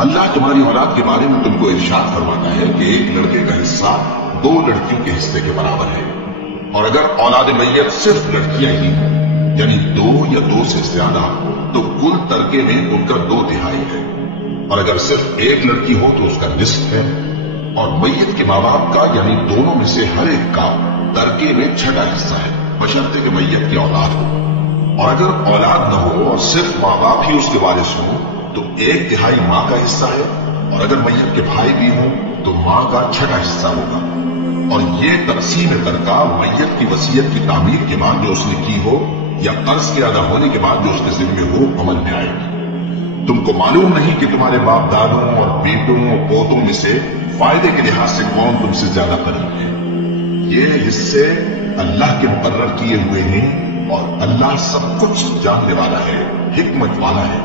अल्लाह तुम्हारी औलाद के बारे में तुमको इरशाद फरमाता है कि एक लड़के का हिस्सा दो लड़कियों के हिस्से के बराबर है, और अगर औलाद मैयत सिर्फ लड़कियां ही हों, यानी दो या दो से ज्यादा, तो कुल तरके में उनका 2/3 है, और अगर सिर्फ एक लड़की हो तो उसका निस्फ है, और मैयत के माँ बाप का यानी दोनों में से हर एक का तरके में 6वां हिस्सा है, बशर्ते कि मैयत की औलाद हो। और अगर औलाद न हो और सिर्फ माँ बाप ही उसके वारिस हो तो 1/3 माँ का हिस्सा है, और अगर मैयत के भाई भी हों तो माँ का 6वां हिस्सा होगा। और ये तकसीम तरका मैयत की वसीयत की तामीर के बाद जो उसने की हो या कर्ज के अदा होने के बाद जो उसके जिम्मे हो अमल में आएगी। तुमको मालूम नहीं कि तुम्हारे बाप दादों और बेटों और पोतों में से फायदे के लिहाज से कौन तुमसे ज्यादा करीब है। ये हिस्से अल्लाह के मुकर्रर किए हुए हैं और अल्लाह सब कुछ जानने वाला है, हिकमत वाला है।